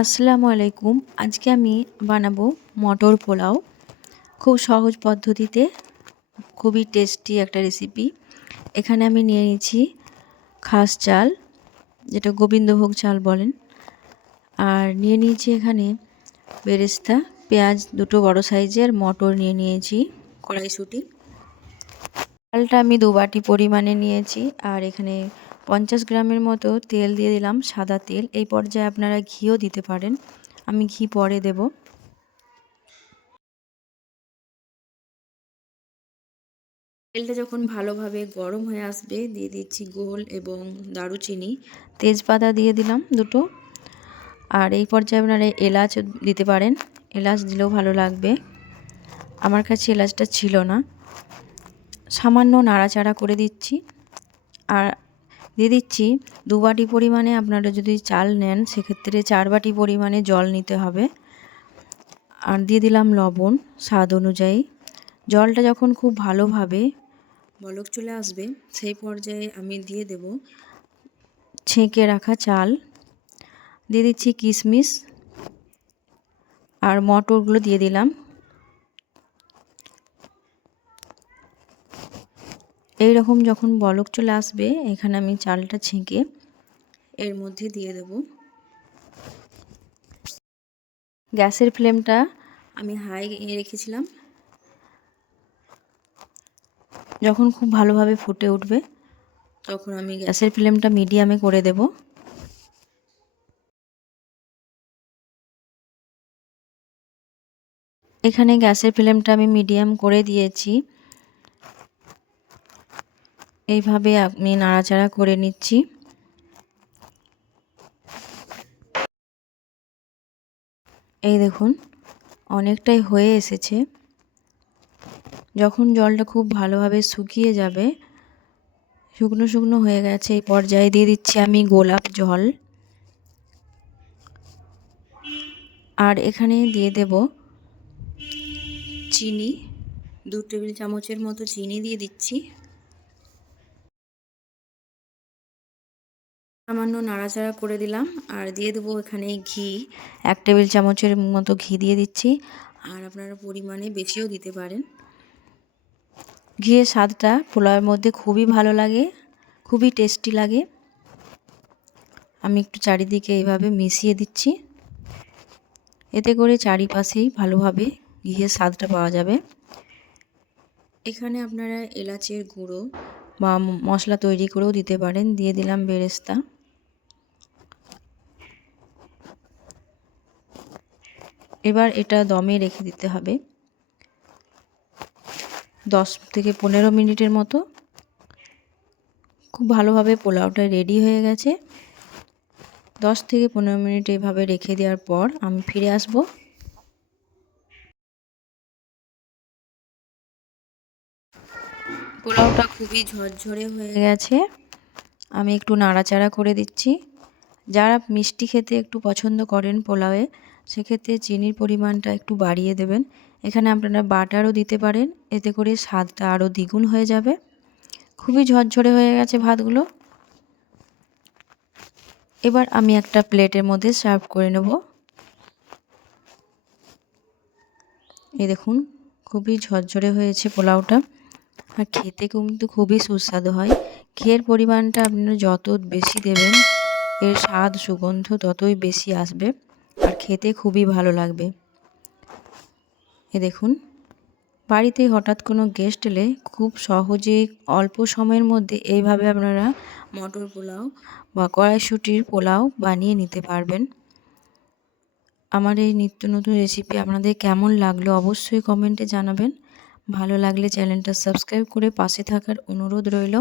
আসসালামু আলাইকুম। আজকে আমি বানাবো মটর পোলাও। খুব সহজ পদ্ধতিতে খুবই টেস্টি একটা রেসিপি। এখানে আমি নিয়ে নিয়েছি খাস চাল, যেটা গোবিন্দভোগ চাল বলেন। আর নিয়ে নিয়েছি এখানে বেরেস্তা, পেঁয়াজ দুটো বড় সাইজের, মটর নিয়ে নিয়েছি, কড়াইশুঁটি। চালটা আমি 2 বাটি পরিমাণে নিয়েছি। আর এখানে 50 গ্রামের মতো তেল দিয়ে দিলাম, সাদা তেল। এই পর্যায়ে আপনারা ঘিও দিতে পারেন, আমি ঘি পরে দেব। তেলটা যখন ভালোভাবে গরম হয়ে আসবে, দিয়ে দিচ্ছি গোল এবং দারুচিনি, তেজপাতা দিয়ে দিলাম দুটো। আর এই পর্যায়ে আপনারা এলাচ দিতে পারেন, এলাচ দিলেও ভালো লাগবে। আমার কাছে এলাচটা ছিল না। সামান্য নাড়াচাড়া করে দিচ্ছি। আর দিয়ে দিচ্ছি 2 বাটি পরিমাণে, আপনারা যদি চাল নেন সেক্ষেত্রে 4 বাটি পরিমাণে জল নিতে হবে। আর দিয়ে দিলাম লবণ স্বাদ অনুযায়ী। জলটা যখন খুব ভালোভাবে বলক চলে আসবে, সেই পর্যায়ে আমি দিয়ে দেব ছেঁকে রাখা চাল, দিয়ে দিচ্ছি কিশমিশ আর মটরগুলো দিয়ে দিলাম। এই রকম যখন বলক চলে আসবে, এখানে আমি চালটা ছেঁকে এর মধ্যে দিয়ে দেব। গ্যাসের ফ্লেমটা আমি হাই রেখেছিলাম। যখন খুব ভালোভাবে ফুটে উঠবে, তখন আমি গ্যাসের ফ্লেমটা মিডিয়ামে করে দেব। এখানে গ্যাসের ফ্লেমটা আমি মিডিয়াম করে দিয়েছি। এইভাবে আমি নাড়াচাড়া করে নিচ্ছি। এই দেখুন অনেকটাই হয়ে এসেছে। যখন জলটা খুব ভালোভাবে শুকিয়ে যাবে, শুকনো শুকনো হয়ে গেছে, এই পর্যায়ে দিয়ে দিচ্ছি আমি গোলাপ জল। আর এখানে দিয়ে দেব চিনি, 2 টেবিল চামচের মতো চিনি দিয়ে দিচ্ছি। সামান্য নাড়াচাড়া করে দিলাম। আর দিয়ে দেবো এখানে ঘি, 1 টেবিল চামচের মতো ঘি দিয়ে দিচ্ছি। আর আপনারা পরিমাণে বেশিও দিতে পারেন। ঘিয়ের স্বাদটা পোলাওয়ের মধ্যে খুবই ভালো লাগে, খুবই টেস্টি লাগে। আমি একটু চারিদিকে এইভাবে মিশিয়ে দিচ্ছি, এতে করে চারিপাশেই ভালোভাবে ঘিয়ের স্বাদটা পাওয়া যাবে। এখানে আপনারা এলাচের গুঁড়ো বা মশলা তৈরি করেও দিতে পারেন। দিয়ে দিলাম বেরেস্তা। এবার এটা দমে রেখে দিতে হবে 10 থেকে 15 মিনিটের মতো। খুব ভালোভাবে পোলাওটা রেডি হয়ে গেছে। 10 থেকে 15 মিনিট এভাবে রেখে দেওয়ার পর আমি ফিরে আসব। পোলাওটা খুবই ঝরঝরে হয়ে গেছে। আমি একটু নাড়াচাড়া করে দিচ্ছি। যারা মিষ্টি খেতে একটু পছন্দ করেন পোলাওয়ে, সেক্ষেত্রে চিনির পরিমাণটা একটু বাড়িয়ে দেবেন। এখানে আপনারা বাটারও দিতে পারেন, এতে করে স্বাদটা আরও দ্বিগুণ হয়ে যাবে। খুবই ঝরঝরে হয়ে গেছে ভাতগুলো। এবার আমি একটা প্লেটের মধ্যে সার্ভ করে নেব। এই দেখুন খুবই ঝরঝরে হয়েছে পোলাওটা। আর খেতে কিন্তু খুবই সুস্বাদু হয়। ঘিয়ের পরিমাণটা আপনারা যত বেশি দেবেন, এর স্বাদ সুগন্ধ ততই বেশি আসবে আর খেতে খুবই ভালো লাগবে। এ দেখুন, বাড়িতে হঠাৎ কোনো গেস্ট এলে খুব সহজেই অল্প সময়ের মধ্যে এইভাবে আপনারা মটর পোলাও বা কড়াইশুঁটির পোলাও বানিয়ে নিতে পারবেন। আমার এই নিত্য নতুন রেসিপি আপনাদের কেমন লাগলো অবশ্যই কমেন্টে জানাবেন। ভালো লাগলে চ্যানেলটা সাবস্ক্রাইব করে পাশে থাকার অনুরোধ রইল।